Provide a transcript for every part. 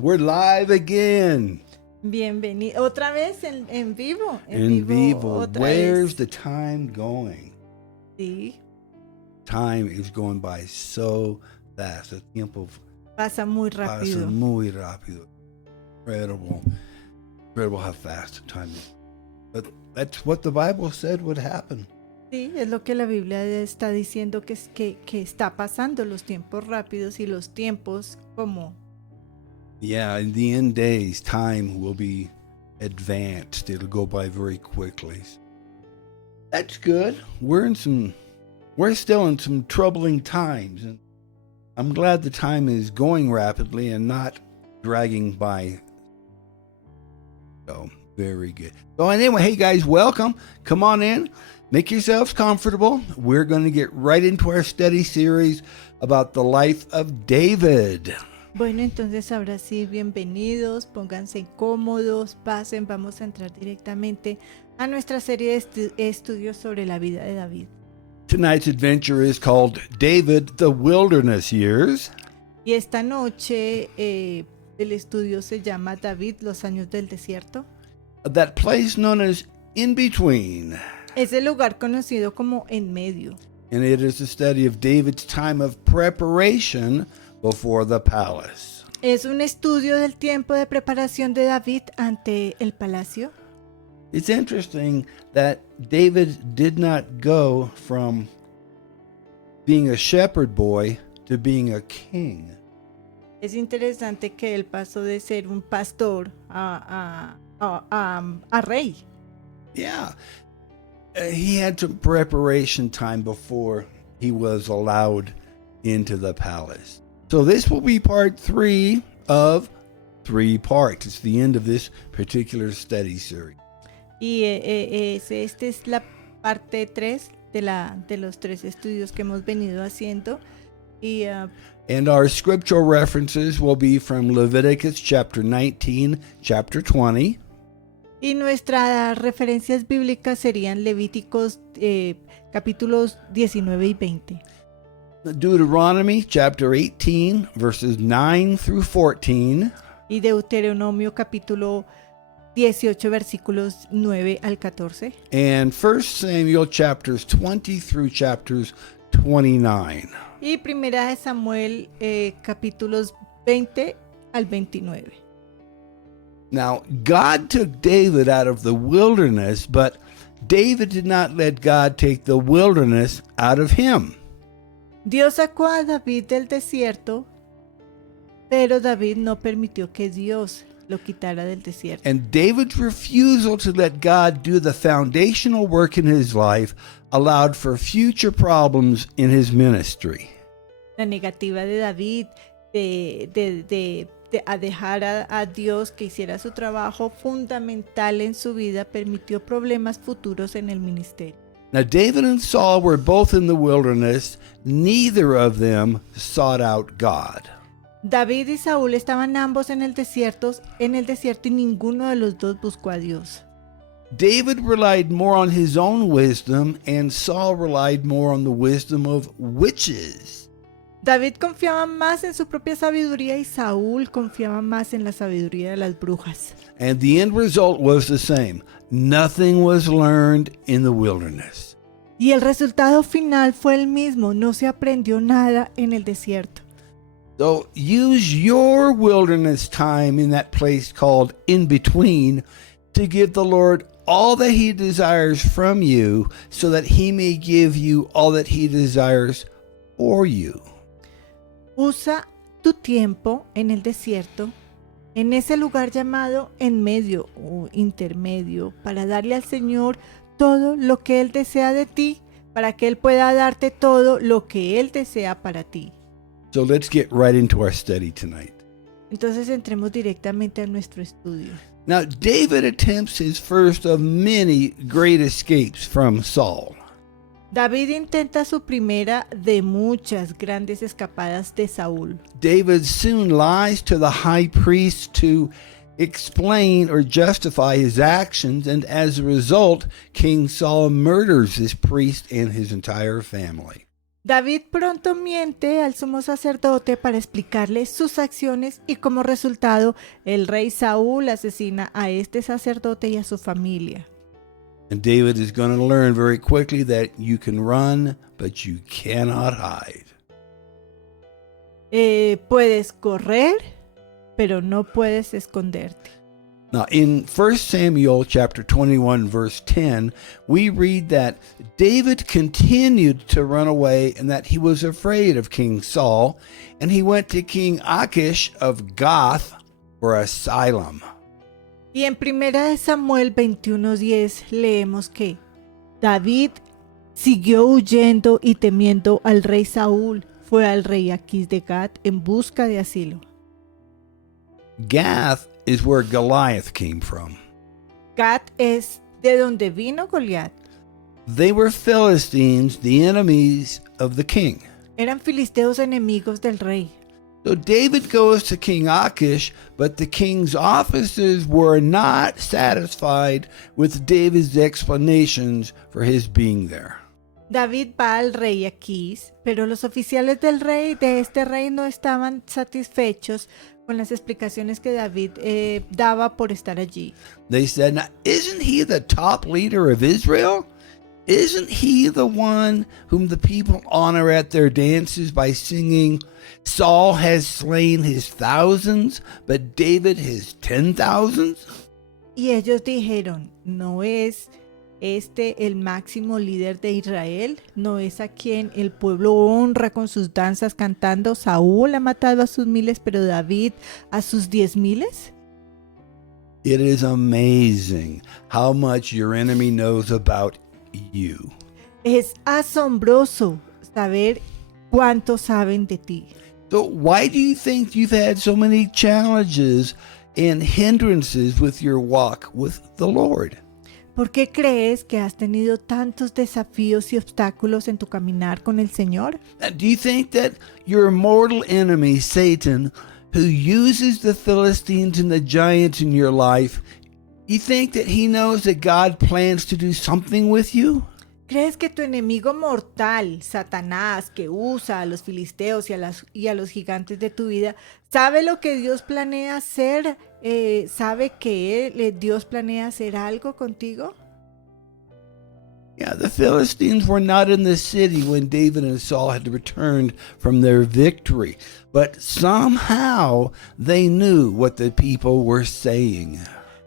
We're live again. Bienvenido. Otra vez en vivo. In vivo. Otra Where's vez. the time going? Sí, Time is going by so fast. El tiempo pasa muy pasa rápido. muy rápido. Incredible. Incredible how fast time is. But that's what the Bible said would happen. Sí, es lo que la Biblia está diciendo que está pasando, los tiempos rápidos y los tiempos como... Yeah, in the end days, time will be advanced. It'll go by very quickly. That's good. We're still in some troubling times, and I'm glad the time is going rapidly and not dragging by. So, very good. So anyway, hey guys, welcome. Come on in. Make yourselves comfortable. We're going to get right into our study series about the life of David. Bueno, entonces ahora sí, bienvenidos, pónganse cómodos, pasen, vamos a entrar directamente a nuestra serie de estudios sobre la vida de David. Tonight's adventure is called David, the Wilderness Years. Y esta noche el estudio se llama David, los años del desierto. That place known as In Between. Es el lugar conocido como en medio. And it is a study of David's time of preparation before the palace. Es un estudio del tiempo de preparación de David ante el palacio. It's interesting that David did not go from being a shepherd boy to being a king. Es interesante que él pasó de ser un pastor a rey. Yeah. He had some preparation time before he was allowed into the palace. So this will be part 3 of 3 parts. It's the end of this particular study series. Y esta es la parte 3 de los 3 estudios que hemos venido haciendo. Y And our scriptural references will be from Leviticus chapter 19, chapter 20. Y nuestras referencias bíblicas serían Levíticos capítulos 19 y 20. Deuteronomy chapter 18, verses 9 through 14. Y Deuteronomio capítulo 18 versículos 9 al 14. And 1 Samuel chapters 20 through chapters 29. Y Primera de Samuel capítulos 20 al 29. Now, God took David out of the wilderness, but David did not let God take the wilderness out of him. Dios sacó a David del desierto, pero David no permitió que Dios lo quitara del desierto. And David's refusal to let God do the foundational work in his life allowed for future problems in his ministry. La negativa de David de dejar a Dios que hiciera su trabajo fundamental en su vida permitió problemas futuros en el ministerio. Now, David and Saul were both in the wilderness. Neither of them sought out God. David y Saúl estaban ambos en el desierto y ninguno de los dos buscó a Dios. David relied more on his own wisdom, and Saul relied more on the wisdom of witches. David confiaba más en su propia sabiduría y Saúl confiaba más en la sabiduría de las brujas. And the end result was the same. Nothing was learned in the wilderness. Y el resultado final fue el mismo, no se aprendió nada en el desierto. So use your wilderness time in that place called in between to give the Lord all that he desires from you so that he may give you all that he desires for you. Usa tu tiempo en el desierto, en ese lugar llamado en medio o intermedio, para darle al Señor todo lo que Él desea de ti, para que Él pueda darte todo lo que Él desea para ti. So let's get right into our study tonight. Entonces entremos directamente a nuestro estudio. Now, David attempts his first of many great escapes from Saul. David intenta su primera de muchas grandes escapadas de Saúl. David soon lies to the high priest to explain or justify his actions, and as a result, King Saul murders this priest and his entire family. David pronto miente al sumo sacerdote para explicarle sus acciones y como resultado el rey Saúl asesina a este sacerdote y a su familia. And David is going to learn very quickly that you can run, but you cannot hide. Puedes correr, pero no puedes esconderte. Now, in 1 Samuel chapter 21, verse 10, we read that David continued to run away and that he was afraid of King Saul, and he went to King Achish of Gath for asylum. Y en 1 Samuel 21:10 leemos que David siguió huyendo y temiendo al rey Saúl. Fue al rey Aquís de Gat en busca de asilo. Gath is where Goliath came from. Gat es de donde vino Goliat. They were Philistines, the enemies of the king. Eran filisteos enemigos del rey. So David goes to King Achish, but the king's officers were not satisfied with David's explanations for his being there. David va al rey Aquís, pero los oficiales del rey de este rey no estaban satisfechos con las explicaciones que David daba por estar allí. They said, "Now, isn't he the top leader of Israel? Isn't he the one whom the people honor at their dances by singing, 'Saul has slain his thousands, but David his 10,000s'?" Y ellos dijeron, ¿no es este el máximo líder de Israel? ¿No es a quien el pueblo honra con sus danzas cantando? Saúl ha matado a sus miles, pero David a sus 10,000. It is amazing how much your enemy knows about you. Es asombroso saber cuánto saben de ti. So why do you think you've had so many challenges and hindrances with your walk with the Lord? ¿Por qué crees que has tenido tantos desafíos y obstáculos en tu caminar con el Señor? Do you think that your mortal enemy, Satan, who uses the Philistines and the giants in your life, you think that he knows that God plans to do something with you? ¿Crees que tu enemigo mortal, Satanás, que usa a los filisteos y a los gigantes de tu vida, sabe lo que Dios planea hacer? ¿Sabe que Dios planea hacer algo contigo? Yeah, the Philistines were not in the city when David and Saul had returned from their victory, but somehow they knew what the people were saying.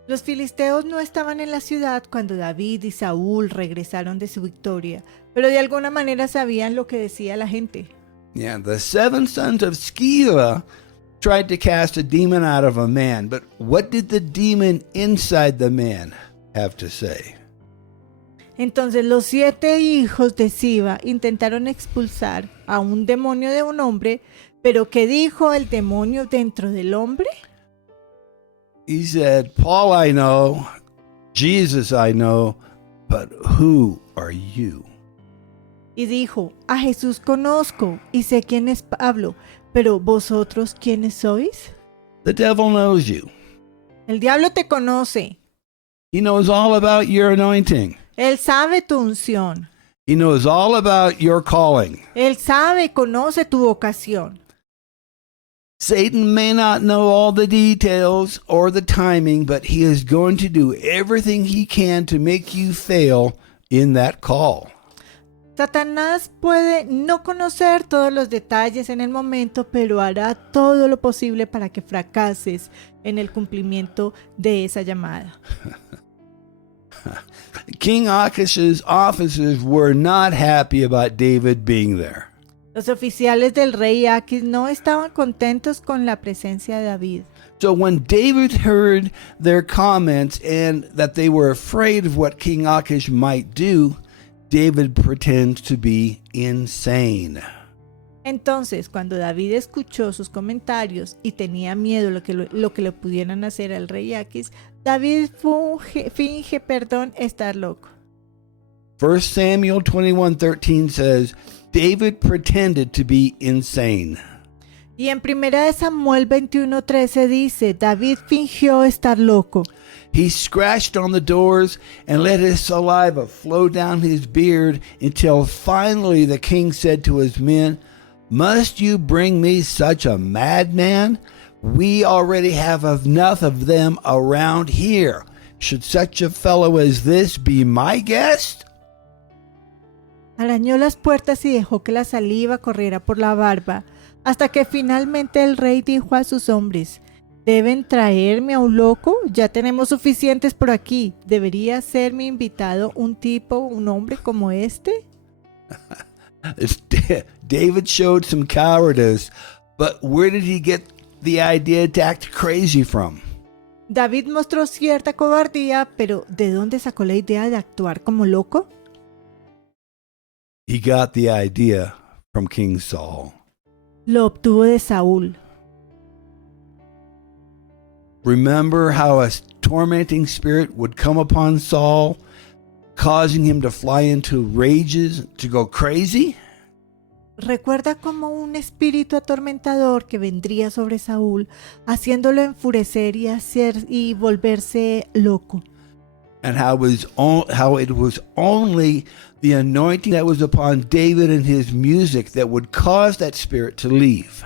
Los filisteos no estaban en la ciudad cuando David y Saúl regresaron de su victoria, pero de alguna manera sabían lo que decía la gente. Yeah, the 7 sons of Sceva tried to cast a demon out of a man, but what did the demon inside the man have to say? Entonces los 7 hijos de Siba intentaron expulsar a un demonio de un hombre, pero ¿qué dijo el demonio dentro del hombre? He said, "Paul I know, Jesus I know, but who are you?" Y dijo, a Jesús conozco y sé quién es Pablo, pero ¿vosotros quiénes sois? The devil knows you. El diablo te conoce. He knows all about your anointing. Él sabe tu unción. He knows all about your calling. Él sabe, conoce tu vocación. Satan may not know all the details or the timing, but he is going to do everything he can to make you fail in that call. Satanás puede no conocer todos los detalles en el momento, pero hará todo lo posible para que fracases en el cumplimiento de esa llamada. King Achish's officers were not happy about David being there. Los oficiales del rey Aquis no estaban contentos con la presencia de David. So when David heard their comments and that they were afraid of what King Achish might do, David pretends to be insane. Entonces, cuando David escuchó sus comentarios y tenía miedo lo que le pudieran hacer al rey Aquis, David finge estar loco. 1 Samuel 21:13 says, David pretended to be insane. Y en 1 Samuel 21:13 dice, David fingió estar loco. He scratched on the doors and let his saliva flow down his beard until finally the king said to his men, "Must you bring me such a madman? We already have enough of them around here. Should such a fellow as this be my guest?" Arañó las puertas y dejó que la saliva corriera por la barba, hasta que finalmente el rey dijo a sus hombres, ¿deben traerme a un loco? Ya tenemos suficientes por aquí. ¿Debería ser mi invitado un hombre como este? David showed some cowardice, but where did he get the idea to act crazy from? David mostró cierta cobardía, pero ¿de dónde sacó la idea de actuar como loco? He got the idea from King Saul. Lo obtuvo de Saúl. Remember how a tormenting spirit would come upon Saul, causing him to fly into rages, to go crazy? Recuerda como un espíritu atormentador que vendría sobre Saúl, haciéndolo enfurecer y volverse loco. And how it was only the anointing that was upon David and his music that would cause that spirit to leave.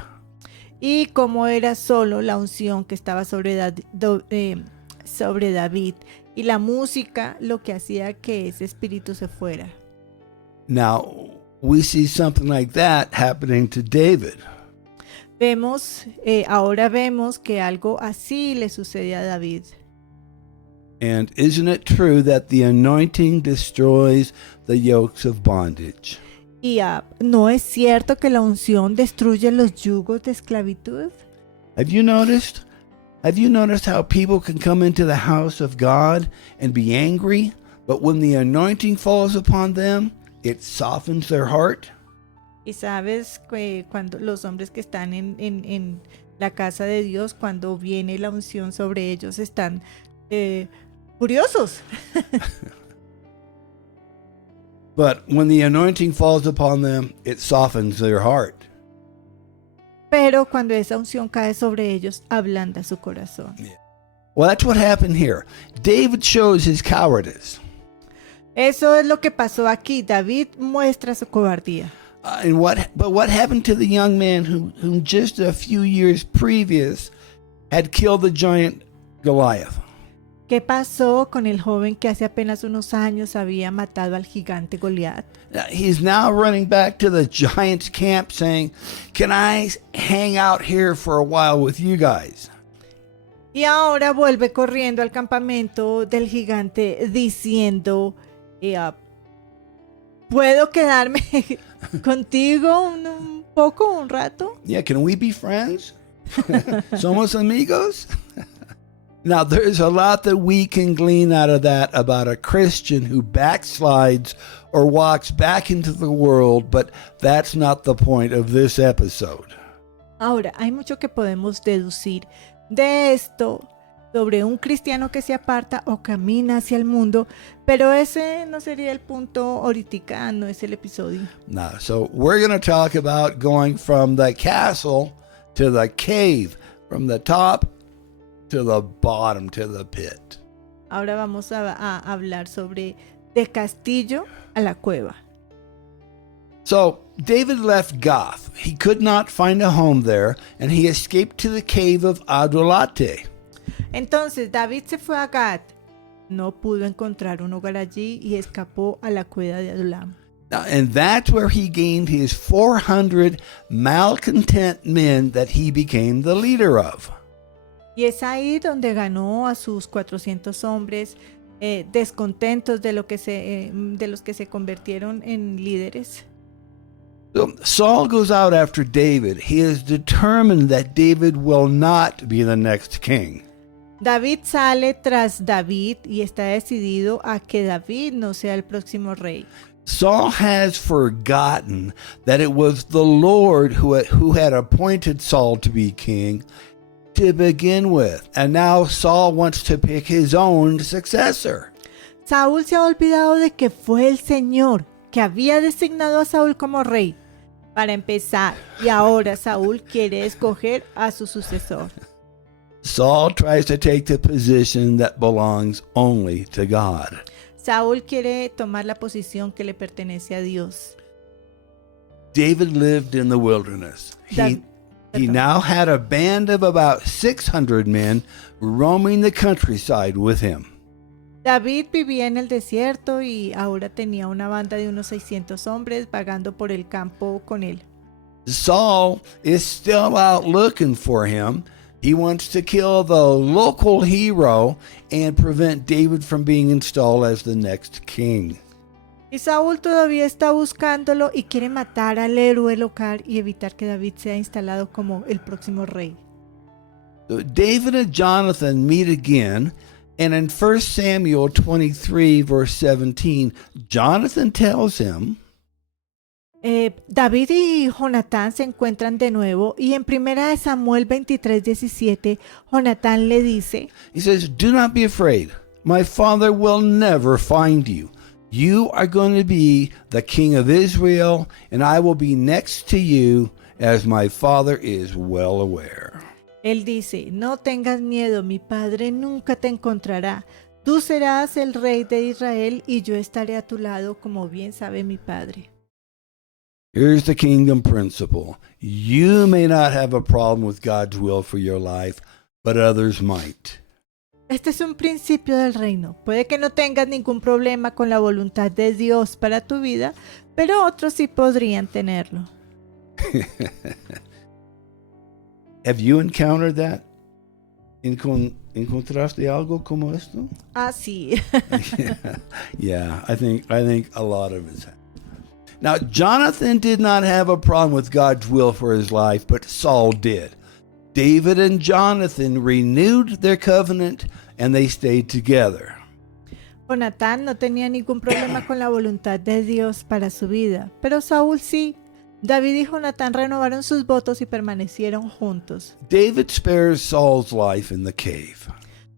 Y como era solo la unción que estaba sobre David y la música lo que hacía que ese espíritu se fuera. Now, we see something like that happening to David. Ahora vemos que algo así le sucede a David. And isn't it true that the anointing destroys the yokes of bondage? ¿Y no es cierto que la unción destruye los yugos de esclavitud? Have you noticed how people can come into the house of God and be angry, but when the anointing falls upon them, it softens their heart? Y sabes que cuando los hombres que están en la casa de Dios, cuando viene la unción sobre ellos, están furiosos. But when the anointing falls upon them, it softens their heart. Pero cuando esa unción cae sobre ellos, ablanda su corazón. Well, that's what happened here. David shows his cowardice. Eso es lo que pasó aquí. David muestra su cobardía. But what happened to the young man who just a few years previous had killed the giant Goliath? ¿Qué pasó con el joven que hace apenas unos años había matado al gigante Goliat? He's now running back to the giant's camp saying, "Can I hang out here for a while with you guys?" Y ahora vuelve corriendo al campamento del gigante diciendo, ¿puedo quedarme contigo un rato? Yeah, can we be friends? Somos amigos? Now, there's a lot that we can glean out of that about a Christian who backslides or walks back into the world, but that's not the point of this episode. Ahora, hay mucho que podemos deducir de esto sobre un cristiano que se aparta o camina hacia el mundo, pero ese no sería el punto ahorita, no es el episodio. Now, so we're going to talk about going from the castle to the cave, from the top to the bottom, to the pit. Ahora vamos a hablar sobre de castillo a la cueva. So David left Gath. He could not find a home there, and he escaped to the cave of Adulate. Entonces David se fue a Gat. No pudo encontrar un hogar allí y escapó a la cueva de Adulam. Now, and that's where he gained his 400 malcontent men that he became the leader of. Y es ahí donde ganó a sus 400 hombres descontentos de los que se convirtieron en líderes. So Saul goes out after David. He is determined that David will not be the next king. David sale tras David y está decidido a que David no sea el próximo rey. Saul has forgotten that it was the Lord who had appointed Saul to be king to begin with, and now Saul wants to pick his own successor. Saúl se ha olvidado de que fue el Señor que había designado a Saúl como rey. para empezar. Y ahora Saúl quiere escoger a su sucesor. Saul tries to take the position that belongs only to God. Saúl quiere tomar la posición que le pertenece a Dios. David lived in the wilderness. He now had a band of about 600 men roaming the countryside with him. David vivía en el desierto y ahora tenía una banda de unos 600 hombres vagando por el campo con él. Saul is still out looking for him. He wants to kill the local hero and prevent David from being installed as the next king. Y Saúl todavía está buscándolo y quiere matar al héroe local y evitar que David sea instalado como el próximo rey. So David and Jonathan meet again, and in 1 Samuel 23, verse 17, Jonathan tells him, David y Jonatán se encuentran de nuevo y en 1 Samuel 23:17 Jonatán le dice, he says, "Do not be afraid. My father will never find you. You are going to be the king of Israel, and I will be next to you, as my father is well aware." él dice, no tengas miedo, mi padre nunca te encontrará. Tú serás el rey de Israel y yo estaré a tu lado, como bien sabe mi padre. Here's the kingdom principle. You may not have a problem with God's will for your life, but others might. Este es un principio del reino. Puede que no tengas ningún problema con la voluntad de Dios para tu vida, pero otros sí podrían tenerlo. Have you encountered that? ¿Encontraste algo como esto? Ah, sí. Yeah, I think a lot of us have. Now, Jonathan did not have a problem with God's will for his life, but Saul did. David and Jonathan renewed their covenant and they stayed together. Jonatán no tenía ningún problema con la voluntad de Dios para su vida, pero Saúl sí. David y Jonatán renovaron sus votos y permanecieron juntos. David spares Saul's life in the cave.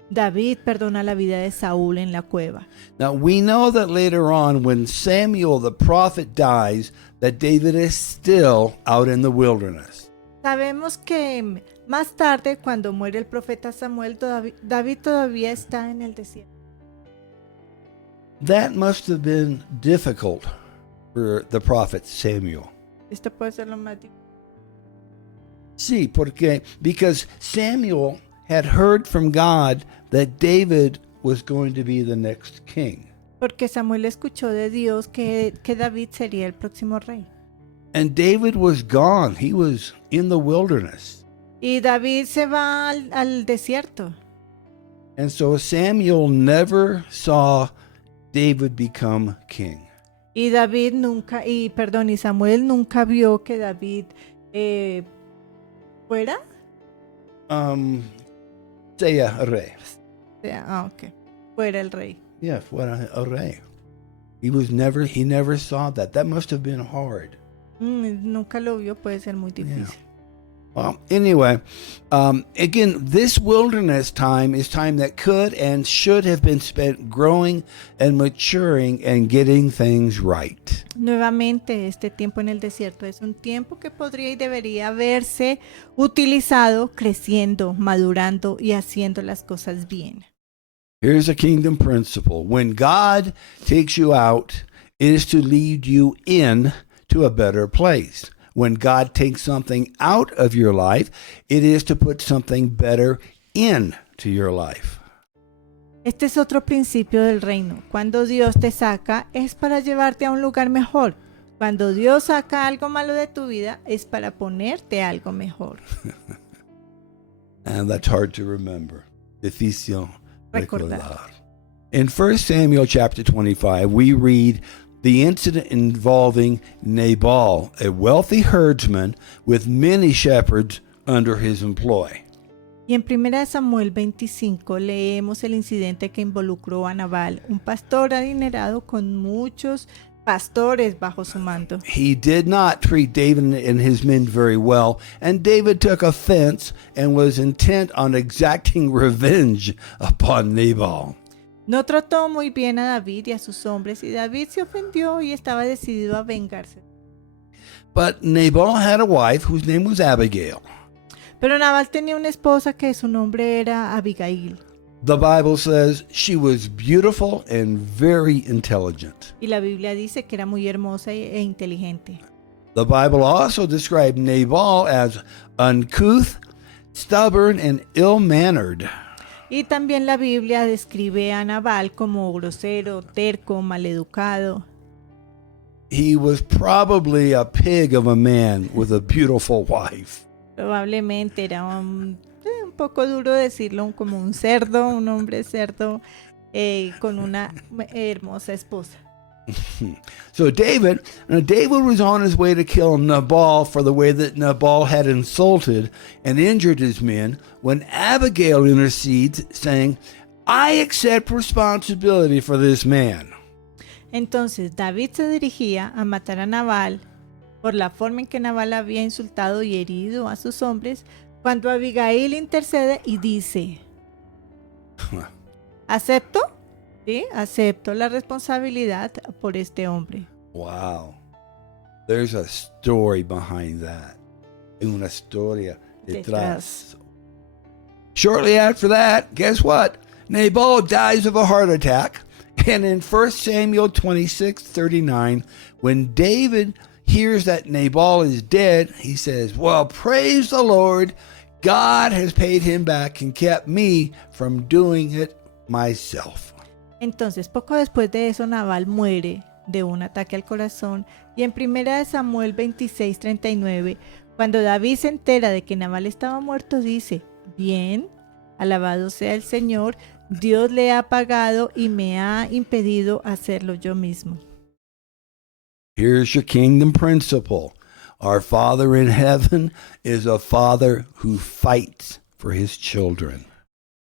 David perdona la vida de Saúl en la cueva. Now, we know that later on, when Samuel the prophet dies, that David is still out in the wilderness. Sabemos que más tarde, cuando muere el profeta Samuel, David todavía está en el desierto. That must have been difficult for the prophet Samuel. Esto puede ser lo más difícil. Sí, because Samuel had heard from God that David was going to be the next king. Porque Samuel escuchó de Dios que David sería el próximo rey. And David was gone. He was in the wilderness. Y David se va al desierto. And so Samuel never saw David become king. Y Samuel nunca vio que David fuera. Sea rey. Okay. Fuera el rey. Yeah, fuera el rey. He never saw that. That must have been hard. Nunca lo vio, puede ser muy difícil. Yeah. Well, anyway, again, this wilderness time is time that could and should have been spent growing and maturing and getting things right. Nuevamente, este tiempo en el desierto es un tiempo que podría y debería haberse utilizado creciendo, madurando y haciendo las cosas bien. Here's a kingdom principle. When God takes you out, it is to lead you in to a better place. When God takes something out of your life, it is to put something better into your life. Este es otro principio del reino. Cuando Dios te saca, es para llevarte a un lugar mejor. Cuando Dios saca algo malo de tu vida, es para ponerte algo mejor. And that's hard to remember. Difícil recordar. In 1 Samuel chapter 25, we read the incident involving Nabal, a wealthy herdsman with many shepherds under his employ. Y en 1 Samuel 25 leemos el incidente que involucró a Nabal, un pastor adinerado con muchos pastores bajo su mando. He did not treat David and his men very well, and David took offense and was intent on exacting revenge upon Nabal. No trató muy bien a David y a sus hombres, y David se ofendió y estaba decidido a vengarse. But Nabal had a wife whose name was Abigail. Pero Nabal tenía una esposa que su nombre era Abigail. The Bible says she was beautiful and very intelligent. Y la Biblia dice que era muy hermosa e inteligente. The Bible also described Nabal as uncouth, stubborn, and ill-mannered. Y también la Biblia describe a Nabal como grosero, terco, maleducado. He was probably a pig of a man with a beautiful wife. Probablemente era un poco duro decirlo, como un cerdo, un hombre cerdo con una hermosa esposa. So David was on his way to kill Nabal for the way that Nabal had insulted and injured his men when Abigail intercedes, saying, I accept responsibility for this man. Entonces David se dirigía a matar a Nabal por la forma en que Nabal había insultado y herido a sus hombres, cuando Abigail intercede y dice, ¿acepto? Sí, acepto la responsabilidad por este hombre. Wow. There's a story behind that. Una historia detrás. Shortly after that, guess what? Nabal dies of a heart attack. And in 1 Samuel 26:39, when David hears that Nabal is dead, he says, well, praise the Lord. God has paid him back and kept me from doing it myself. Entonces, poco después de eso, Nabal muere de un ataque al corazón. Y en 1 Samuel 26:39, cuando David se entera de que Nabal estaba muerto, dice, bien, alabado sea el Señor, Dios le ha pagado y me ha impedido hacerlo yo mismo. Here's your kingdom principle. Our Father in heaven is a father who fights for his children.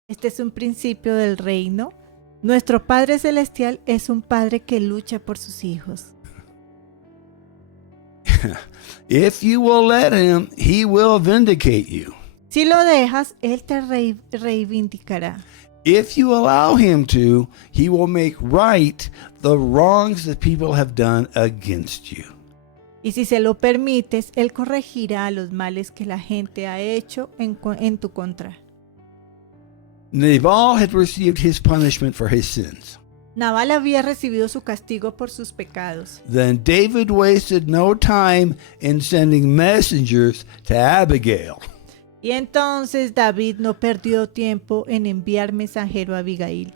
Este es un principio del reino. Nuestro Padre Celestial es un padre que lucha por sus hijos. If you will let him, he will vindicate you. Si lo dejas, Él te reivindicará. If you allow him to, he will make right the wrongs that people have done against you. Y si se lo permites, Él corregirá los males que la gente ha hecho en tu contra. Nabal had received his punishment for his sins. Nabal había recibido su castigo por sus pecados. Then David wasted no time in sending messengers to Abigail. Y entonces David no perdió tiempo en enviar mensajero a Abigail.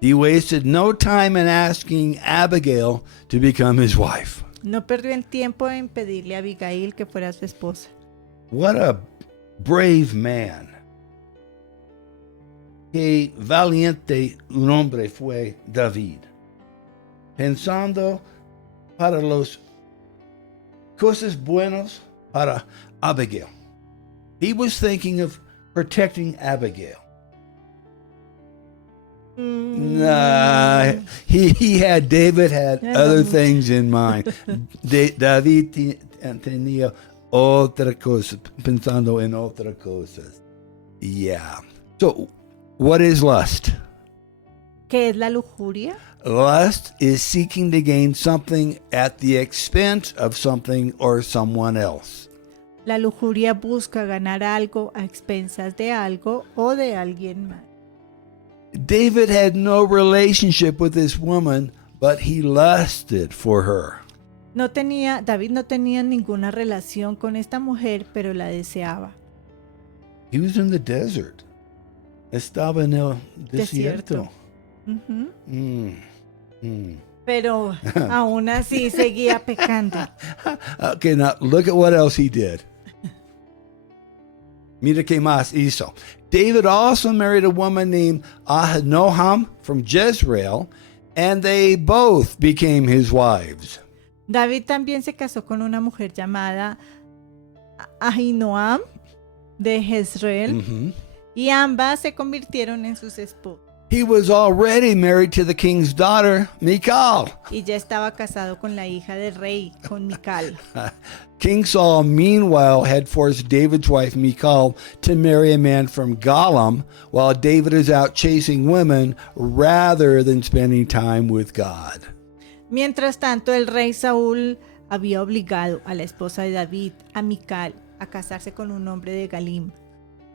He wasted no time in asking Abigail to become his wife. No perdió el tiempo en pedirle a Abigail que fuera su esposa. What a brave man. Qué valiente un hombre fue David. Pensando para los cosas buenas para Abigail. He was thinking of protecting Abigail. David had other things in mind. David tenía otra cosa, pensando en otras cosas. Yeah. So, what is lust? ¿Qué es la lujuria? Lust is seeking to gain something at the expense of something or someone else. La lujuria busca ganar algo a expensas de algo o de alguien más. David had no relationship with this woman, but he lusted for her. David no tenía ninguna relación con esta mujer, pero la deseaba. He was in the desert. Estaba en el desierto. Uh-huh. Pero aún así seguía pecando. Okay, now look at what else he did. Mira que más hizo. David also married a woman named Ahinoam from Jezreel, and they both became his wives. David también se casó con una mujer llamada Ahinoam de Jezreel, y ambas se convirtieron en sus esposas. He was already married to the king's daughter, Michal. Y ya estaba casado con la hija del rey, con Michal. King Saul, meanwhile, had forced David's wife, Michal, to marry a man from Galam, while David is out chasing women rather than spending time with God. Mientras tanto, el rey Saúl había obligado a la esposa de David, a Mical, a casarse con un hombre de Galim.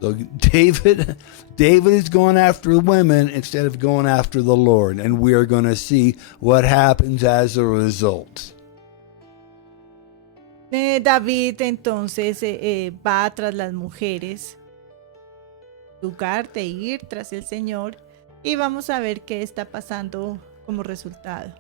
So David is going after women instead of going after the Lord, and we are going to see what happens as a result. David entonces va tras las mujeres, en lugar de ir tras el Señor, y vamos a ver qué está pasando como resultado.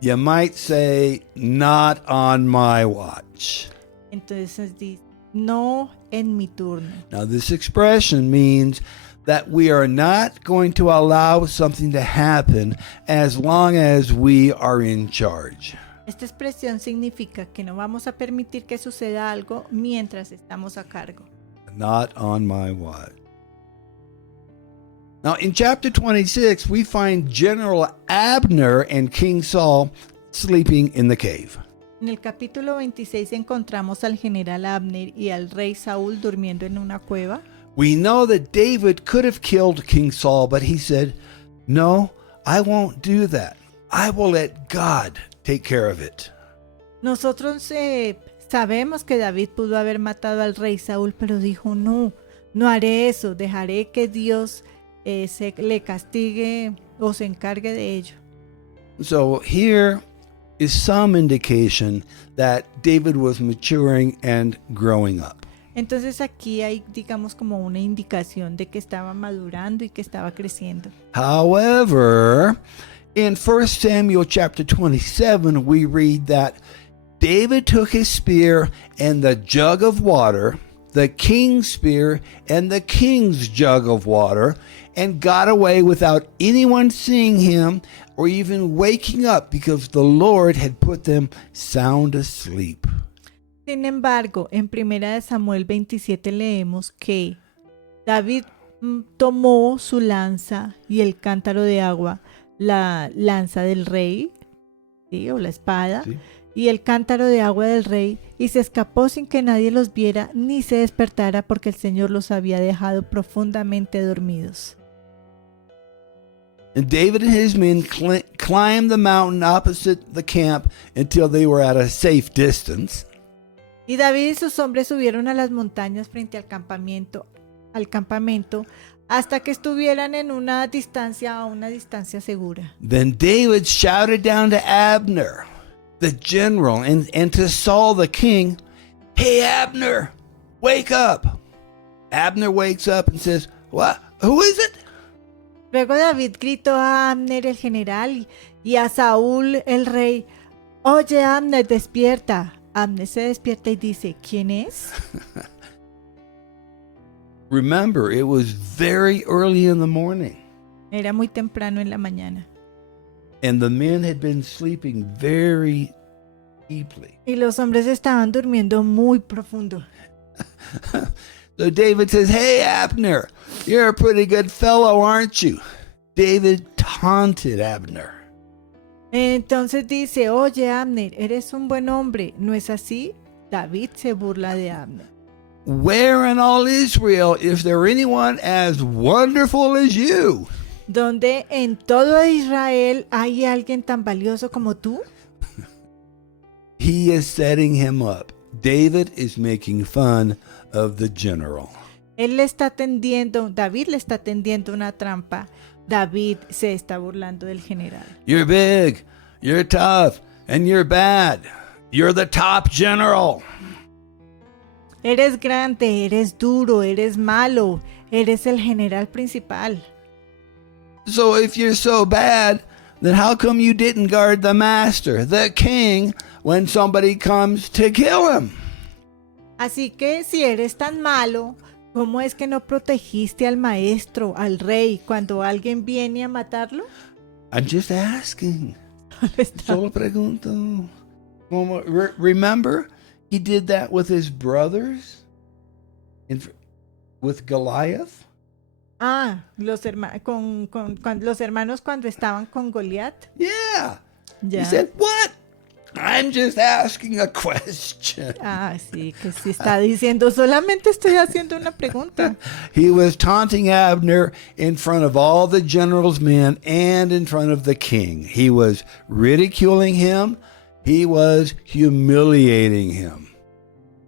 You might say, not on my watch. Entonces dice, no en mi turno. Now, this expression means that we are not going to allow something to happen as long as we are in charge. Esta expresión significa que no vamos a permitir que suceda algo mientras estamos a cargo. Not on my watch. Now, in chapter 26, we find General Abner and King Saul sleeping in the cave. En el capítulo 26 encontramos al general Abner y al rey Saúl durmiendo en una cueva. We know that David could have killed King Saul, but he said, "No, I won't do that. I will let God take care of it." Nosotros sabemos que David pudo haber matado al rey Saúl, pero dijo, no haré eso, dejaré que Dios le castigue o se encargue de ello. So here is some indication that David was maturing and growing up. Entonces aquí hay, digamos, como una indicación de que estaba madurando y que estaba creciendo. However, in 1 Samuel chapter 27, we read that David took his spear and the jug of water, the king's spear and the king's jug of water, and got away without anyone seeing him or even waking up because the Lord had put them sound asleep. Sin embargo, en 1 Samuel 27 leemos que David tomó su lanza y el cántaro de agua, la lanza del rey, ¿sí? O la espada, Sí. y el cántaro de agua del rey, y se escapó sin que nadie los viera ni se despertara porque el Señor los había dejado profundamente dormidos. And David and his men climbed the mountain opposite the camp until they were at a safe distance. Y David y sus hombres subieron a las montañas frente al campamento, hasta que estuvieran a una distancia segura. Then David shouted down to Abner, the general, and to Saul the king, "Hey Abner, wake up." Abner wakes up and says, "What? Who is it?" Luego David gritó a Abner el general y a Saúl el rey, "Oye Abner, despierta." Abner se despierta y dice, ¿quién es? Remember, it was very early in the morning, Era muy temprano en la mañana. and the men had been sleeping very deeply. Y los hombres estaban durmiendo muy profundo. So David says, "Hey Abner, you're a pretty good fellow, aren't you?" David taunted Abner. Entonces dice, oye Abner, eres un buen hombre, ¿no es así? David se burla de Abner. "Where in all Israel is there anyone as wonderful as you?" ¿Dónde en todo Israel hay alguien tan valioso como tú? He is setting him up. David is making fun of the general. David le está tendiendo una trampa. David se está burlando del general. "You're big, you're tough, and you're bad. You're the top general." Eres grande, eres duro, eres malo, eres el general principal. So if you're so bad, then how come you didn't guard the master, the king, when somebody comes to kill him? Así que si eres tan malo, ¿cómo es que no protegiste al maestro, al rey, cuando alguien viene a matarlo? I'm just asking. Solo pregunto. Remember, he did that with his brothers, with Goliath. Los hermanos cuando estaban con Goliat. Yeah. Ya. He said, "What? I'm just asking a question." Sí, que sí está diciendo, solamente estoy haciendo una pregunta. He was taunting Abner in front of all the general's men and in front of the king. He was ridiculing him He was humiliating him.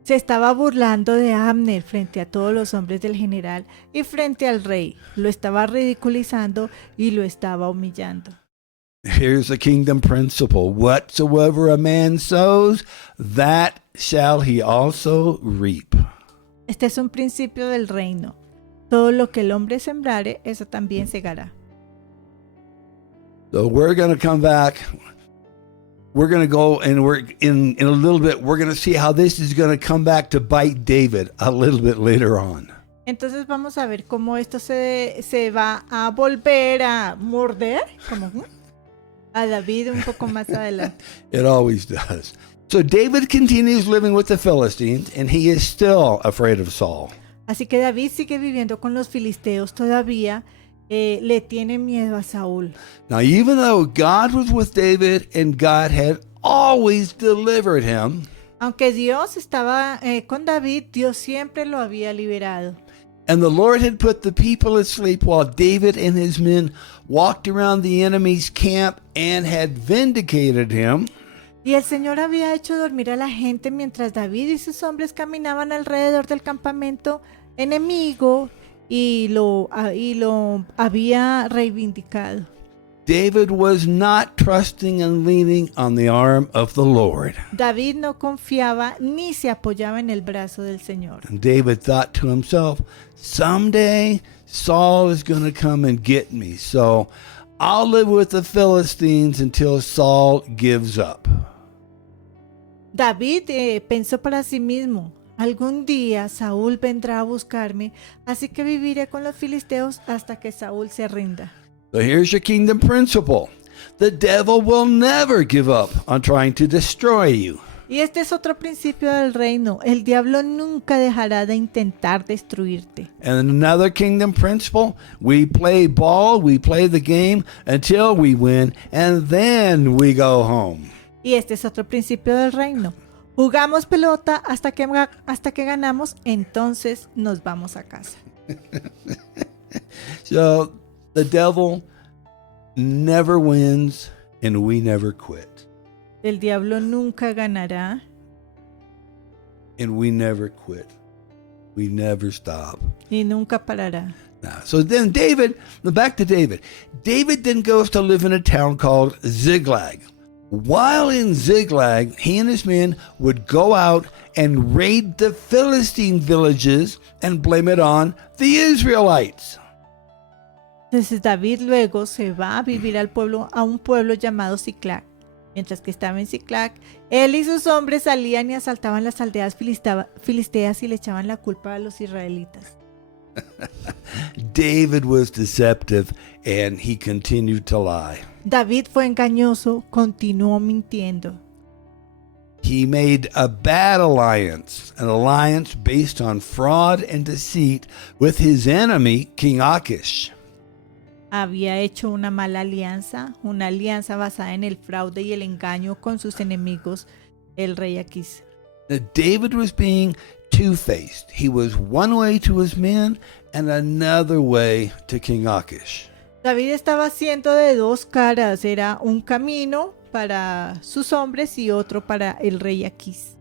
Se estaba burlando de Abner frente a todos los hombres del general y frente al rey. Lo estaba ridiculizando y lo estaba humillando. Here's a kingdom principle. Whatsoever a man sows, that shall he also reap. Este es un principio del reino. Todo lo que el hombre sembrare, eso también segará. So we're going to come back. We're going to go and we're in a little bit, we're going to see how this is going to come back to bite David a little bit later on. Entonces vamos a ver cómo esto se va a volver a morder como a David un poco más adelante. It always does. So David continues living with the Philistines, and he is still afraid of Saul. Así que David sigue viviendo con los filisteos todavía. Le tiene miedo a Saúl. Now, even though God was with David and God had always delivered him, Aunque Dios estaba con David, Dios siempre lo había liberado. and the Lord had put the people asleep while David and his men walked around the enemy's camp and had vindicated him, Y el Señor había hecho dormir a la gente mientras David y sus hombres caminaban alrededor del campamento enemigo y lo había reivindicado. David was not trusting and leaning on the arm of the Lord. David no confiaba ni se apoyaba en el brazo del Señor. And David thought to himself, someday Saul is going to come and get me, so I'll live with the Philistines until Saul gives up. David pensó para sí mismo, algún día Saúl vendrá a buscarme, así que viviré con los filisteos hasta que Saúl se rinda. So here's your kingdom principle. The devil will never give up on trying to destroy you. Y este es otro principio del reino. El diablo nunca dejará de intentar destruirte. And another kingdom principle, we play ball, we play the game until we win, and then we go home. Y este es otro principio del reino. Jugamos pelota hasta que ganamos, entonces nos vamos a casa. So the devil never wins and we never quit. El diablo nunca ganará And we never quit. We never stop. y nunca parará. Now, so then back to David. David then goes to live in a town called Ziklag. While in Ziklag, he and his men would go out and raid the Philistine villages and blame it on the Israelites. Entonces David luego se va a vivir a un pueblo llamado Ziklag. Mientras que estaba en Ziklag, él y sus hombres salían y asaltaban las aldeas filisteas y le echaban la culpa a los israelitas. David was deceptive and he continued to lie. David fue engañoso, continuó mintiendo. He made a bad alliance, an alliance based on fraud and deceit with his enemy, King Achish. Había hecho una mala alianza, una alianza basada en el fraude y el engaño con sus enemigos, el rey Aquis. David was being two-faced. He was one way to his men and another way to King Achish. David estaba haciendo de dos caras, era un camino para sus hombres y otro para el rey Aquis.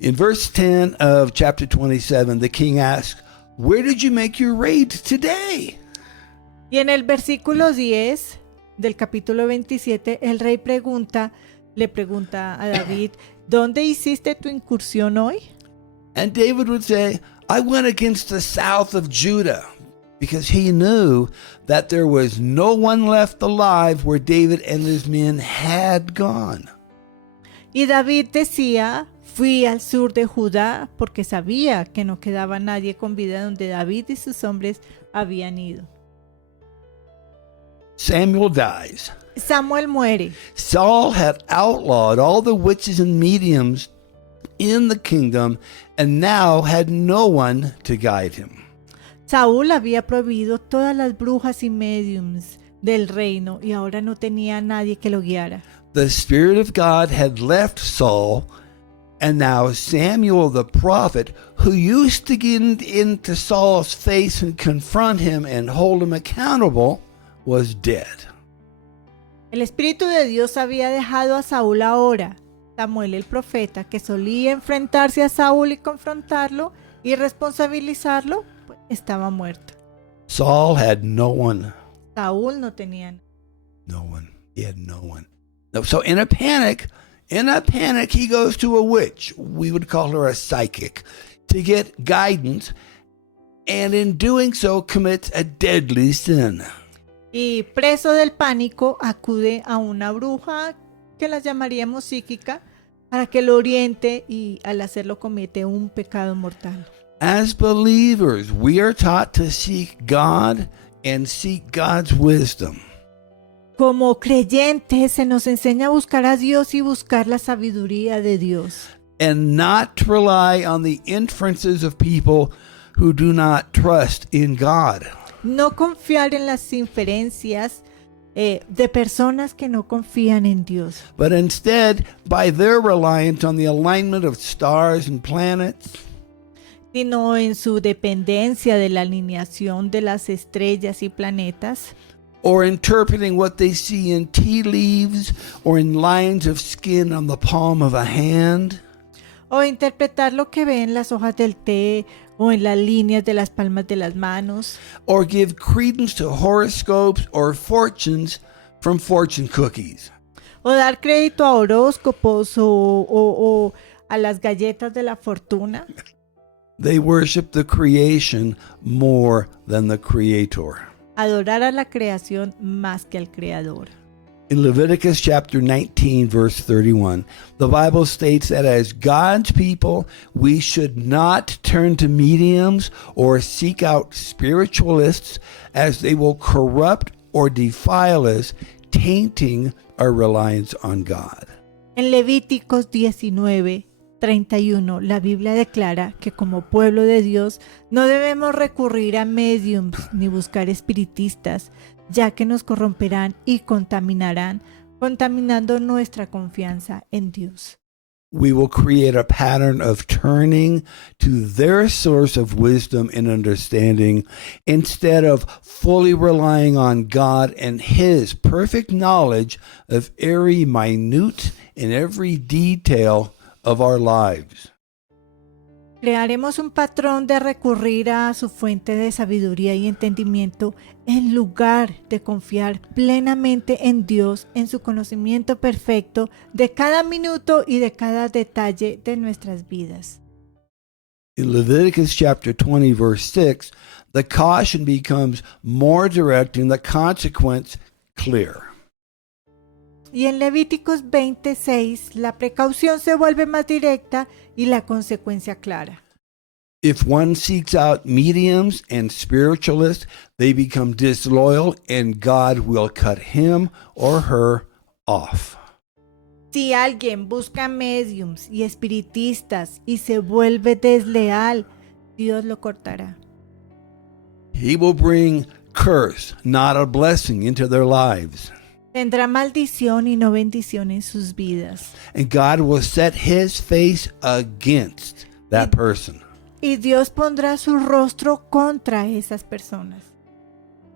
In verse 10 of chapter 27, the king asks, "Where did you make your raid today?" Y en el versículo 10 del capítulo 27, el rey le pregunta a David, ¿dónde hiciste tu incursión hoy? And David would say, "I went against the south of Judah," because he knew that there was no one left alive where David and his men had gone. Y David decía, fui al sur de Judá porque sabía que no quedaba nadie con vida donde David y sus hombres habían ido. Samuel dies. Samuel muere. Saul had outlawed all the witches and mediums in the kingdom and now had no one to guide him. Saúl había prohibido todas las brujas y mediums del reino y ahora no tenía nadie que lo guiara. The Spirit of God had left Saul, and now Samuel the prophet, who used to get into Saul's face and confront him and hold him accountable, was dead. El Espíritu de Dios había dejado a Saúl ahora. Samuel el profeta, que solía enfrentarse a Saúl y confrontarlo y responsabilizarlo, pues, estaba muerto. Saul had no one. Saúl no tenía nada. No one. He had no one. So in a panic, he goes to a witch. We would call her a psychic, to get guidance, and in doing so commits a deadly sin. Y preso del pánico, acude a una bruja que la llamaríamos psíquica para que lo oriente, y al hacerlo comete un pecado mortal. As believers, we are taught to seek God and seek God's wisdom. Como creyentes se nos enseña a buscar a Dios y buscar la sabiduría de Dios. And not to rely on the inferences of people who do not trust in God. No confiar en las inferencias de personas que no confían en Dios, But instead, by their reliance on the alignment of stars and planets, sino en su dependencia de la alineación de las estrellas y planetas, or interpreting what they see in tea leaves or in lines of skin on the palm of a hand, o interpretar lo que ve en las hojas del té o en las líneas de las palmas de las manos, or give credence to horoscopes or fortunes from fortune cookies. o dar crédito a horóscopos o a las galletas de la fortuna. They worship the creation more than the creator. Adorar a la creación más que al creador. In Leviticus chapter 19, verse 31, the Bible states that as God's people, we should not turn to mediums or seek out spiritualists, as they will corrupt or defile us, tainting our reliance on God. En Levíticos 19:31, la Biblia declara que como pueblo de Dios no debemos recurrir a mediums ni buscar espiritistas, ya que nos corromperán y contaminarán, contaminando nuestra confianza en Dios. We will create a pattern of turning to their source of wisdom and understanding instead of fully relying on God and His perfect knowledge of every minute and every detail of our lives. Crearemos un patrón de recurrir a su fuente de sabiduría y entendimiento en lugar de confiar plenamente en Dios, en su conocimiento perfecto de cada minuto y de cada detalle de nuestras vidas. In Leviticus chapter 20, verse 6, the caution becomes more direct and the consequence clear. Y en Levíticos 26, la precaución se vuelve más directa y la consecuencia clara. If one seeks out mediums and spiritualists, they become disloyal and God will cut him or her off. Si alguien busca mediums y espiritistas y se vuelve desleal, Dios lo cortará. He will bring curse, not a blessing, into their lives. Tendrá maldición y no bendición en sus vidas. And God will set his face against that person. Y Dios pondrá su rostro contra esas personas.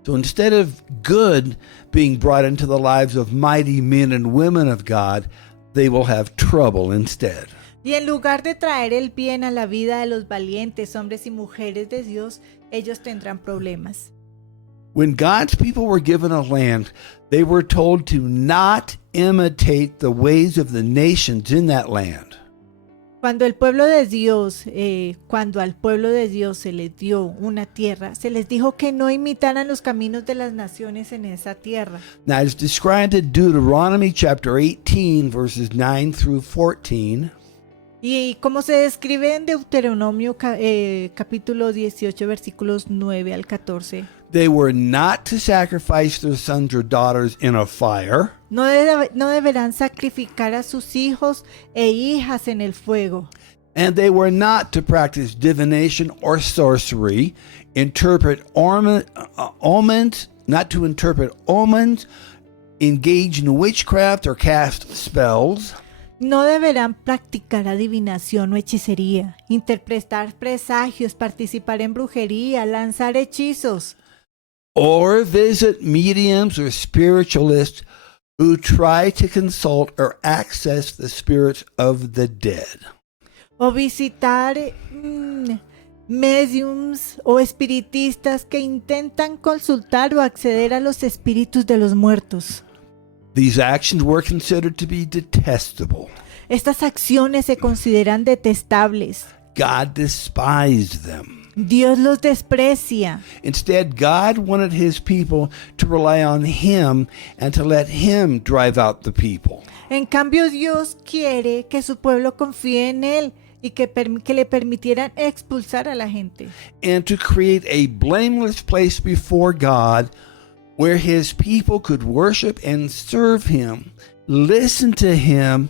So instead of good being brought into the lives of mighty men and women of God, they will have trouble instead. Y en lugar de traer el bien a la vida de los valientes hombres y mujeres de Dios, ellos tendrán problemas. When God's people were given a land, they were told to not imitate the ways of the nations in that land. Cuando al pueblo de Dios se les dio una tierra, se les dijo que no imitaran los caminos de las naciones en esa tierra. Now, it's described in Deuteronomy chapter 18, verses 9 through 14. Y como se describe en Deuteronomio capítulo 18, versículos 9 al 14. They were not to sacrifice their sons or daughters in a fire. No deberán sacrificar a sus hijos e hijas en el fuego. And they were not to practice divination or sorcery, interpret omens, not to interpret omens, engage in witchcraft or cast spells. No deberán practicar adivinación o hechicería, interpretar presagios, participar en brujería, lanzar hechizos. Or visit mediums or spiritualists who try to consult or access the spirits of the dead. O visitar mediums o espiritistas que intentan consultar o acceder a los espíritus de los muertos. These actions were considered to be detestable. Estas acciones se consideran detestables. God despised them. Dios los desprecia. Instead, God wanted his people to rely on him and to let him drive out the people. En cambio, Dios quiere que su pueblo confíe en Él y que le permitieran expulsar a la gente. And to create a blameless place before God where his people could worship and serve him, listen to him,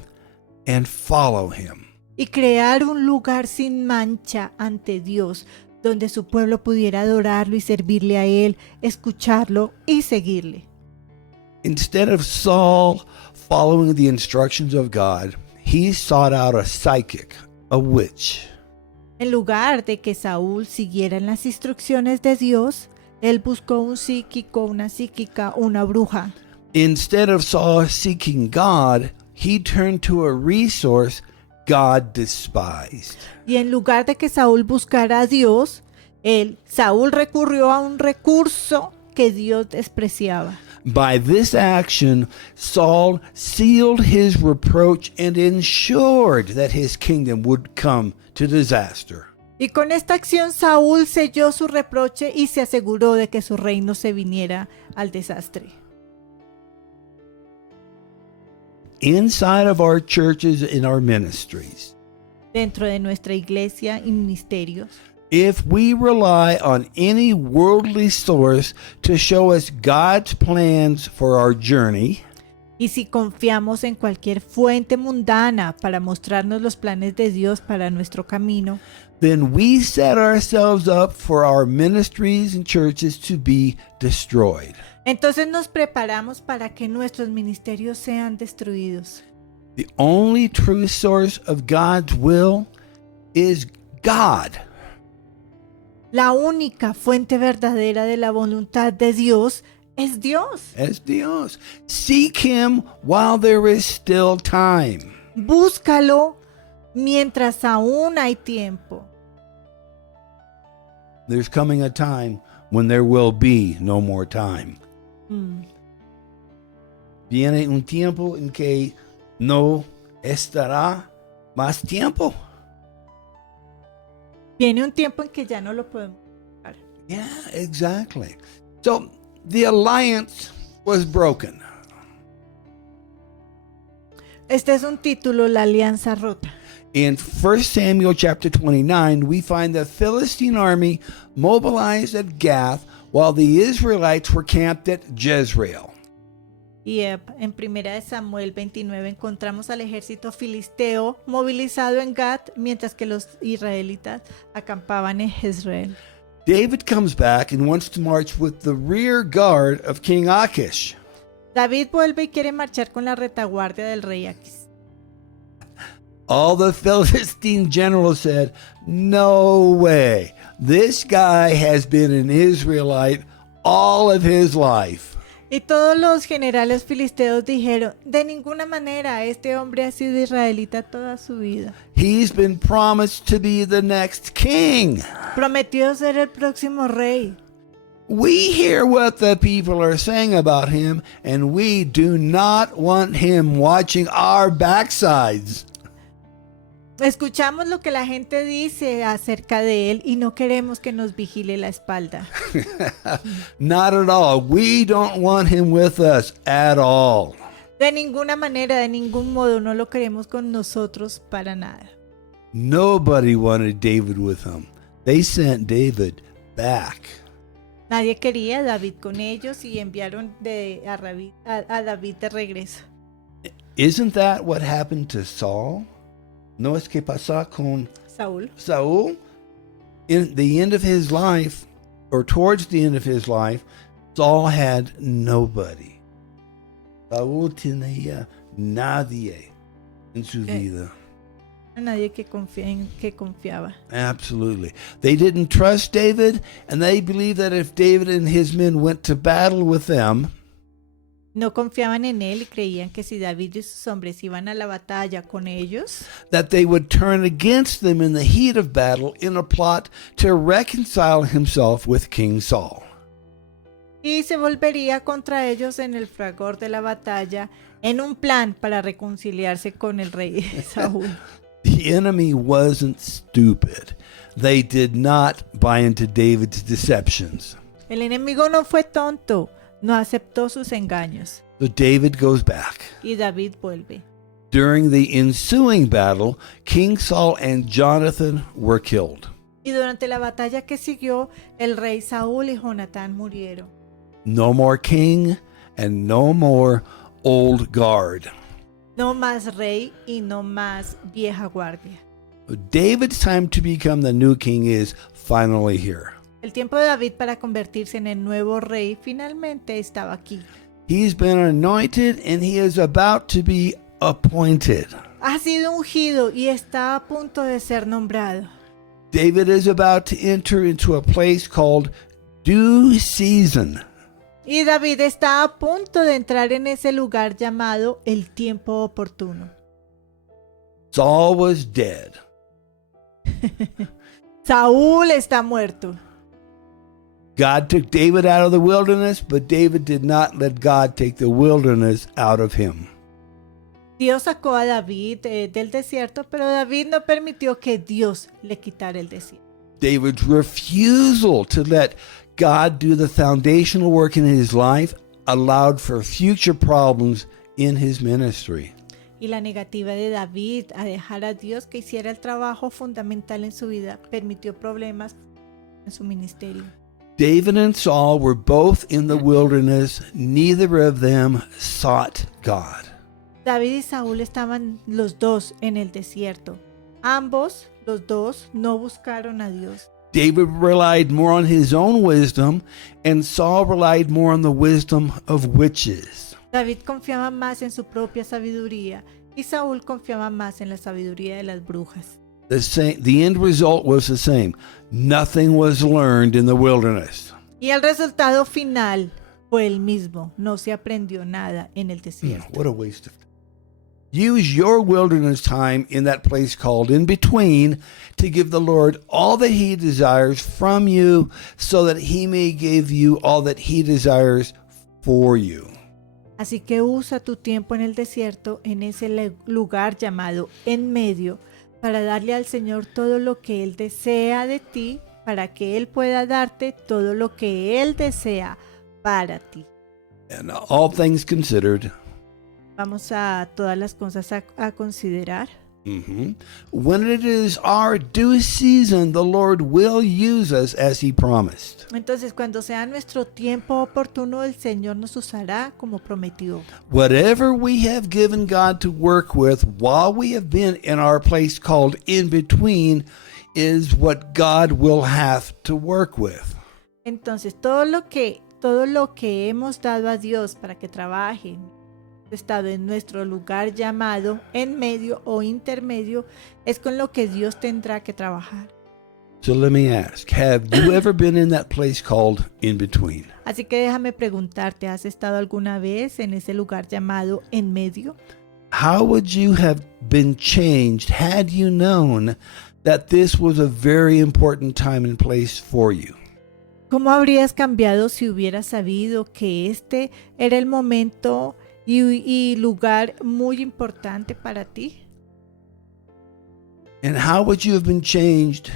and follow him. Y crear un lugar sin mancha ante Dios, donde su pueblo pudiera adorarlo y servirle a Él, escucharlo y seguirle. Instead of Saul following the instructions of God, he sought out a psychic, a witch. En lugar de que Saúl siguiera las instrucciones de Dios, él buscó un psíquico, una psíquica, una bruja. Instead of Saul seeking God, he turned to a resource God despised. Y en lugar de que Saúl buscara a Dios, Saúl recurrió a un recurso que Dios despreciaba. By this action, Saul sealed his reproach and ensured that his kingdom would come to disaster. Y con esta acción Saúl selló su reproche y se aseguró de que su reino se viniera al desastre. Inside of our churches and our ministries, Dentro de nuestra iglesia y ministerios, if we rely on any worldly source to show us God's plans for our journey, y si confiamos en cualquier fuente mundana para mostrarnos los planes de Dios para nuestro camino, then we set ourselves up for our ministries and churches to be destroyed. entonces nos preparamos para que nuestros ministerios sean destruidos. The only true source of God's will is God. La única fuente verdadera de la voluntad de Dios es Dios. Es Dios. Seek him while there is still time. Búscalo mientras aún hay tiempo. There's coming a time when there will be no more time. Viene un tiempo en que no estará más tiempo. Viene un tiempo en que ya no lo podemos buscar. Yeah, exactly. So the alliance was broken. Este es un título, La Alianza Rota. In 1 Samuel chapter 29, we find the Philistine army mobilized at Gath while the Israelites were camped at Jezreel. Y en 1 Samuel 29 encontramos al ejército filisteo movilizado en Gat, mientras que los israelitas acampaban en Jezreel. David comes back and wants to march with the rear guard of King Achish. David vuelve y quiere marchar con la retaguardia del rey Aquis. All the Philistine generals said, "No way. This guy has been an Israelite all of his life." Y todos los generales filisteos dijeron, de ninguna manera, este hombre ha sido israelita toda su vida. He's been promised to be the next king. Prometió ser el próximo rey. We hear what the people are saying about him, and we do not want him watching our backsides. Escuchamos lo que la gente dice acerca de él y no queremos que nos vigile la espalda. Not at all. We don't want him with us at all. De ninguna manera, de ningún modo, no lo queremos con nosotros para nada. Nobody wanted David with him. They sent David back. Nadie quería a David con ellos y enviaron a David de regreso. Isn't that what happened to Saul? ¿No es que pasó con Saúl. Saul? In the end of his life, or towards the end of his life, Saul had nobody. Saúl tenía nadie en su vida. Nadie que confiaba. Absolutely. They didn't trust David, and they believed that if David and his men went to battle with them, No confiaban en él y creían que si David y sus hombres iban a la batalla con ellos, that they would turn against them in the heat of battle in a plot to reconcile himself with King Saul. y se volvería contra ellos en el fragor de la batalla en un plan para reconciliarse con el rey Saúl. The enemy wasn't stupid. They did not buy into David's deceptions. El enemigo no fue tonto, no aceptó sus engaños So David goes back. y David vuelve. During the ensuing battle, King Saul and Jonathan were killed. Y durante la batalla que siguió, el rey Saúl y Jonatán murieron. No more king and no more old guard. No más rey y no más vieja guardia. David's time to become the new king is finally here. El tiempo de David para convertirse en el nuevo rey finalmente estaba aquí. He's been anointed and he is about to be appointed. Ha sido ungido y está a punto de ser nombrado. David is about to enter into a place called due season. Y David está a punto de entrar en ese lugar llamado el tiempo oportuno. Saul was dead. Saúl está muerto. God took David out of the wilderness, but David did not let God take the wilderness out of him. Dios sacó a David del desierto, pero David no permitió que Dios le quitara el desierto. David's refusal to let God do the foundational work in his life allowed for future problems in his ministry. Y la negativa de David a dejar a Dios que hiciera el trabajo fundamental en su vida permitió problemas en su ministerio. David and Saul were both in the wilderness. Neither of them sought God. David y Saúl estaban los dos en el desierto. Ambos, los dos, no buscaron a Dios. David relied more on his own wisdom, and Saul relied more on the wisdom of witches. David confiaba más en su propia sabiduría y Saúl confiaba más en la sabiduría de las brujas. The end result was the same. Nothing was learned in the wilderness. Y el resultado final fue el mismo. No se aprendió nada en el desierto. What a waste of time. Use your wilderness time in that place called in between to give the Lord all that he desires from you so that he may give you all that he desires for you. Así que usa tu tiempo en el desierto, en ese lugar llamado en medio, para darle al Señor todo lo que Él desea de ti, para que Él pueda darte todo lo que Él desea para ti. And all things considered, Vamos a todas las cosas a considerar. when it is our due season, the Lord will use us as he promised. Entonces, cuando sea nuestro tiempo oportuno, el Señor nos usará como prometió. Whatever we have given God to work with while we have been in our place called in between is what God will have to work with. Entonces, todo lo que hemos dado a Dios para que trabaje, estado en nuestro lugar llamado en medio o intermedio, es con lo que Dios tendrá que trabajar. So let me ask, have you ever been in that place called in between? Así que déjame preguntarte, ¿has estado alguna vez en ese lugar llamado en medio? How would you have been changed had you known that this was a very important time and place for you? ¿Cómo habrías cambiado si hubieras sabido que este era el momento y lugar muy importante para ti? And how would you have been changed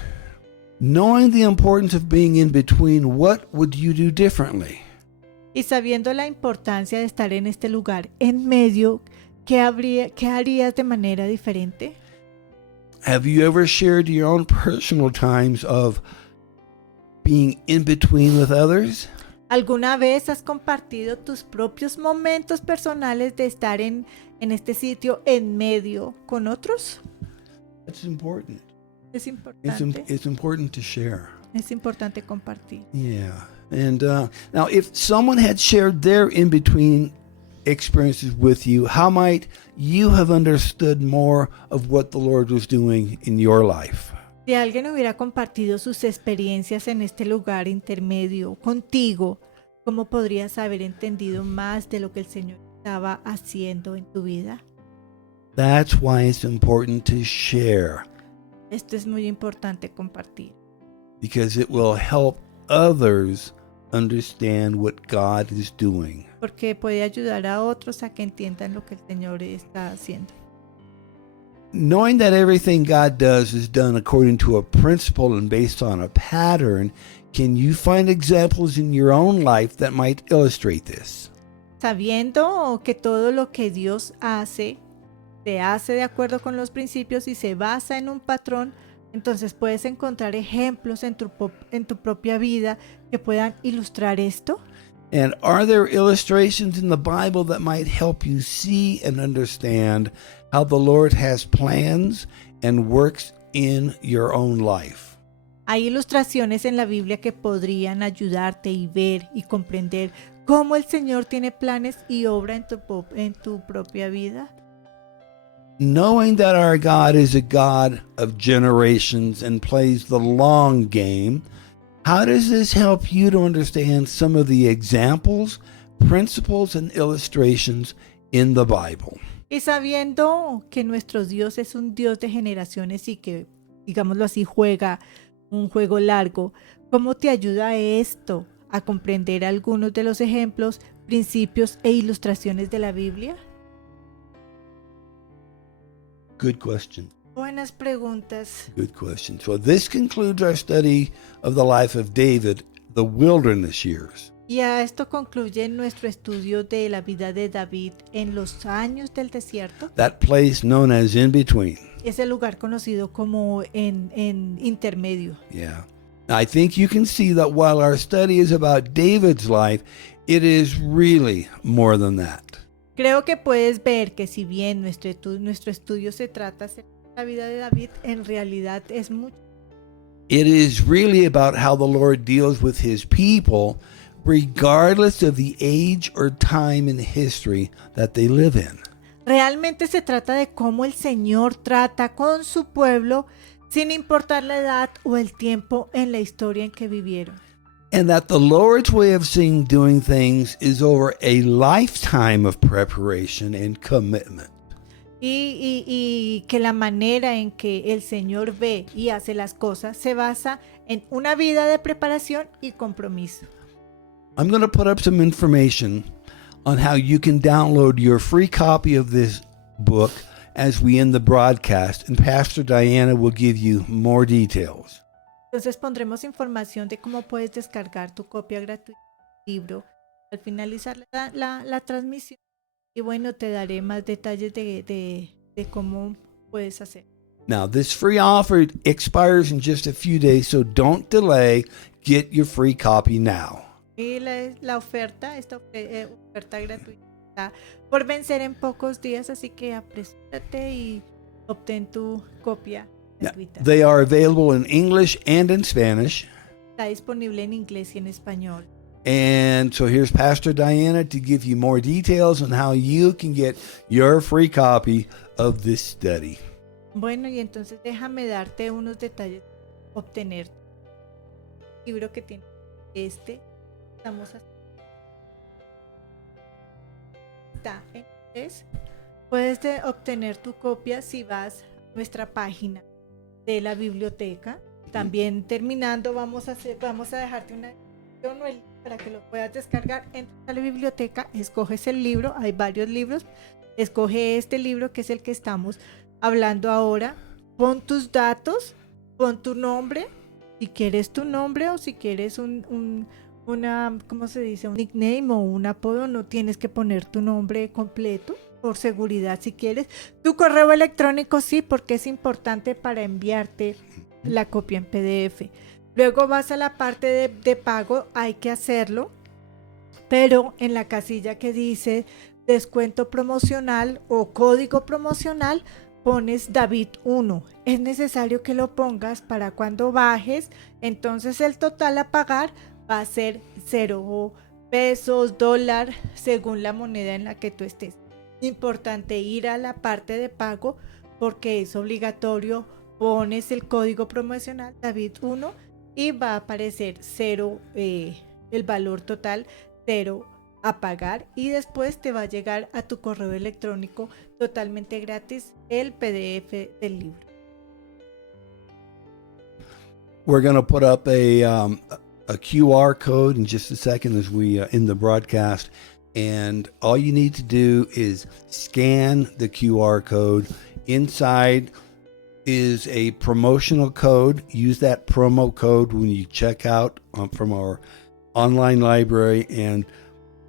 knowing the importance of being in between? What would you do differently? Y sabiendo la importancia de estar en este lugar en medio, ¿qué harías de manera diferente? Have you ever shared your own personal times of being in between with others? ¿Alguna vez has compartido tus propios momentos personales de estar en este sitio en medio con otros? That's important. Es importante. It's important to share. Es importante compartir. Yeah. And now, if someone had shared their in-between experiences with you, how might you have understood more of what the Lord was doing in your life? Si alguien hubiera compartido sus experiencias en este lugar intermedio contigo, ¿cómo podrías haber entendido más de lo que el Señor estaba haciendo en tu vida? That's why it's important to share, Esto es muy importante compartir, because it will help others understand what God is doing. porque puede ayudar a otros a que entiendan lo que el Señor está haciendo. Knowing that everything God does is done according to a principle and based on a pattern, can you find examples in your own life that might illustrate this? Sabiendo que todo lo que Dios hace, se hace de acuerdo con los principios y se basa en un patrón, entonces puedes encontrar ejemplos en tu propia vida que puedan ilustrar esto. And are there illustrations in the Bible that might help you see and understand how the Lord has plans and works in your own life? Hay ilustraciones en la Biblia que podrían ayudarte y ver y comprender cómo el Señor tiene planes y obra en tu propia vida. Knowing that our God is a God of generations and plays the long game, how does this help you to understand some of the examples, principles, and illustrations in the Bible? Y sabiendo que nuestro Dios es un Dios de generaciones y que, digámoslo así, juega un juego largo, ¿cómo te ayuda esto a comprender algunos de los ejemplos, principios e ilustraciones de la Biblia? Good question. Buenas preguntas. Good question. So this concludes our study of the life of David, the wilderness years. Y a esto concluye nuestro estudio de la vida de David en los años del desierto, That place known as in between. ese lugar conocido como en intermedio. Yeah. I think you can see that while our study is about David's life, it is really more than that. Creo que puedes ver que si bien nuestro estudio se trata acerca de la vida de David, en realidad es mucho. It is really about how the Lord deals with his people, regardless of the age or time in history that they live in. Realmente se trata de cómo el Señor trata con su pueblo sin importar la edad o el tiempo en la historia en que vivieron. And that the Lord's way of seeing doing things is over a lifetime of preparation and commitment. Y que la manera en que el Señor ve y hace las cosas se basa en una vida de preparación y compromiso. I'm going to put up some information on how you can download your free copy of this book as we end the broadcast, and Pastor Diana will give you more details. Entonces pondremos información de cómo puedes descargar tu copia gratuita del libro al finalizar la transmisión. Y bueno, te daré más detalles de cómo puedes hacer. Now, this free offer expires in just a few days, so don't delay. Get your free copy now. Y esta oferta gratuita está por vencer en pocos días, así que apresúrate y obtén tu copia gratuita. They are available in English and in Spanish. Está disponible en inglés y en español. And so here's Pastor Diana to give you more details on how you can get your free copy of this study. Bueno, y entonces déjame darte unos detalles para obtener el libro que tiene estamos haciendo. Está en inglés. Puedes obtener tu copia si vas a nuestra página de la biblioteca. También terminando vamos a dejarte una descripción o el link para que lo puedas descargar. Entras a la biblioteca, escoges el libro, hay varios libros, escoge este libro que es el que estamos hablando ahora, pon tus datos, pon tu nombre, si quieres tu nombre o si quieres una, ¿cómo se dice? Un nickname o un apodo, no tienes que poner tu nombre completo, por seguridad si quieres. Tu correo electrónico sí, porque es importante para enviarte la copia en PDF. Luego vas a la parte de pago, hay que hacerlo, pero en la casilla que dice descuento promocional o código promocional, pones David 1. Es necesario que lo pongas para cuando bajes, entonces el total a pagar va a ser 0 pesos, dólar, según la moneda en la que tú estés. Importante ir a la parte de pago porque es obligatorio, pones el código promocional David 1 y va a aparecer 0 el valor total cero a pagar y después te va a llegar a tu correo electrónico totalmente gratis el PDF del libro. We're going to put up a QR code in just a second as we in the broadcast, and all you need to do is scan the QR code. Inside is a promotional code. Use that promo code when you check out from our online library, and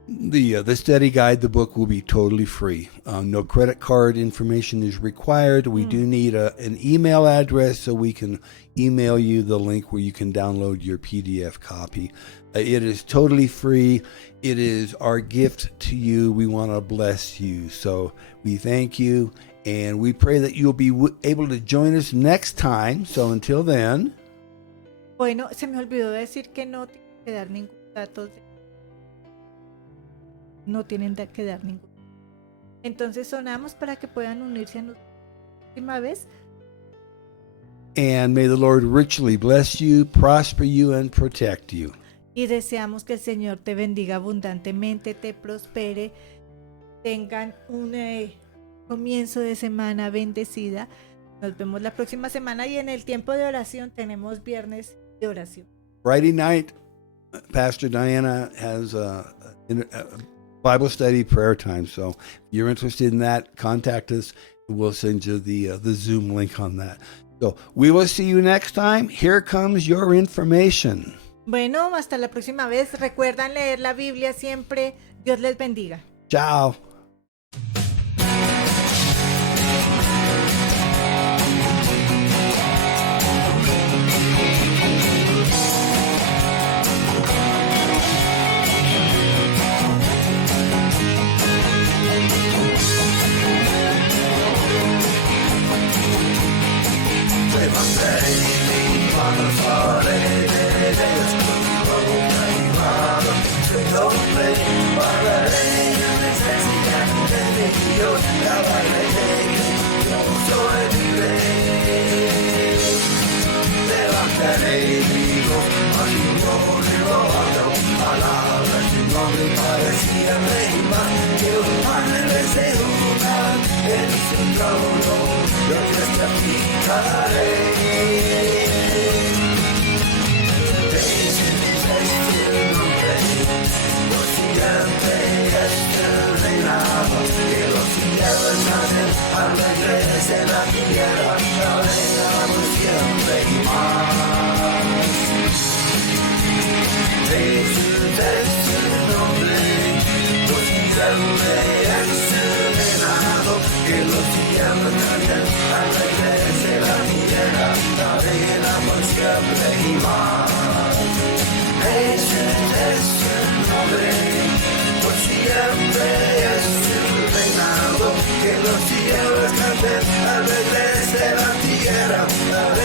the study guide, the book, will be totally free. No credit card information is required. We do need an email address so we can email you the link where you can download your PDF copy. It is totally free. It is our gift to you. We want to bless you. So we thank you, and we pray that you'll be able to join us next time. So until then. Bueno, se me olvidó decir que no tienen que dar ningún dato. No tienen que dar ningún. Entonces sonamos para que puedan unirse a nosotros la próxima vez. And may the Lord richly bless you, prosper you, and protect you. Y deseamos que el Señor te bendiga abundantemente, te prospere, tengan un comienzo de semana bendecida. Nos vemos la próxima semana y en el tiempo de oración tenemos viernes de oración. Friday night, Pastor Diana has a Bible study prayer time. So if you're interested in that, contact us. We'll send you the Zoom link on that. So we will see you next time. Here comes your information. Bueno, hasta la próxima vez. Recuerdan leer la Biblia siempre. Dios les bendiga. Ciao. Que los cielos canten al regreso de la tierra.